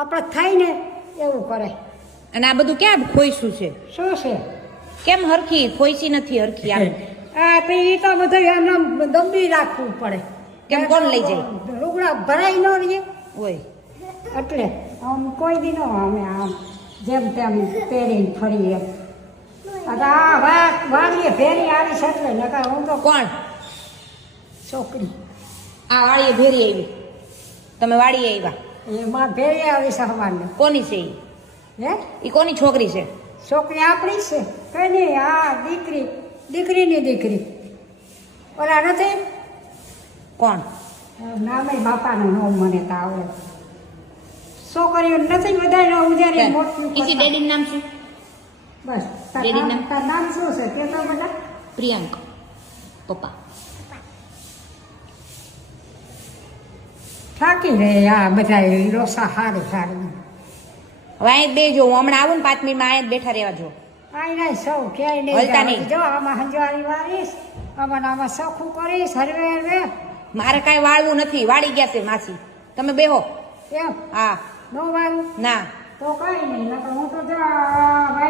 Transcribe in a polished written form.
આપણે થાય ને એવું કરે. અને આ બધું ક્યાં ખોઈશું છે? શું છે? કેમ હરખી ખોઈસી નથી હરખી આમ? તો એ તો બધું એમને દબી રાખવું પડે. કેમ કોણ લઈ જાય? લુગડા ભરાઈ ન રહીએ ઓય એટલે આમ કોઈ દી ન અમે આમ જેમ તેમ પહેરીને ફરીએ. વાળીએ ફેરી આવી છે એટલે નકર હું તો કોણ? છોકરી આ વાળીએ ભેરી આવી, તમે વાળીએ આવ્યા. એમાં ફેરી આવી છે હવારને. કોની છે ઈ? હે ઈ કોની છોકરી છે? છોકરી આપણી છે કઈ નહીં. આ દીકરીની દીકરી. ઓલા નથી કોણ? નામે બાપાનું નામ મને તો આવડે. છોકરીઓ નથી બધા ઉજારી મોટી ઈસી ડેડીનું નામ શું? બસ ડેડીનું નામ? તાર નામ શું છે તે તો બધા પ્રિયંક. પપ્પા થાકી રહે. આ બધા રોસા હારી હારી હવે અહીં જ બેજો, હું હમણાં આવું ને 5 મિનિટમાં અહીં જ બેઠા રહેવા જો. આઈ નહીં સૌ ક્યાંય હલતા નહીં નહીં. જો આમાં હંજવારી વાળીશ, આમાં સખું કરીશ હરવે હરવે. મારે કાંઈ વાળવું નથી, વાળી ગયા છે માસી. તમે બેહો. એમ હા નો વાળું ના તો કઈ નહીં. નકર હું તો જો ભાઈ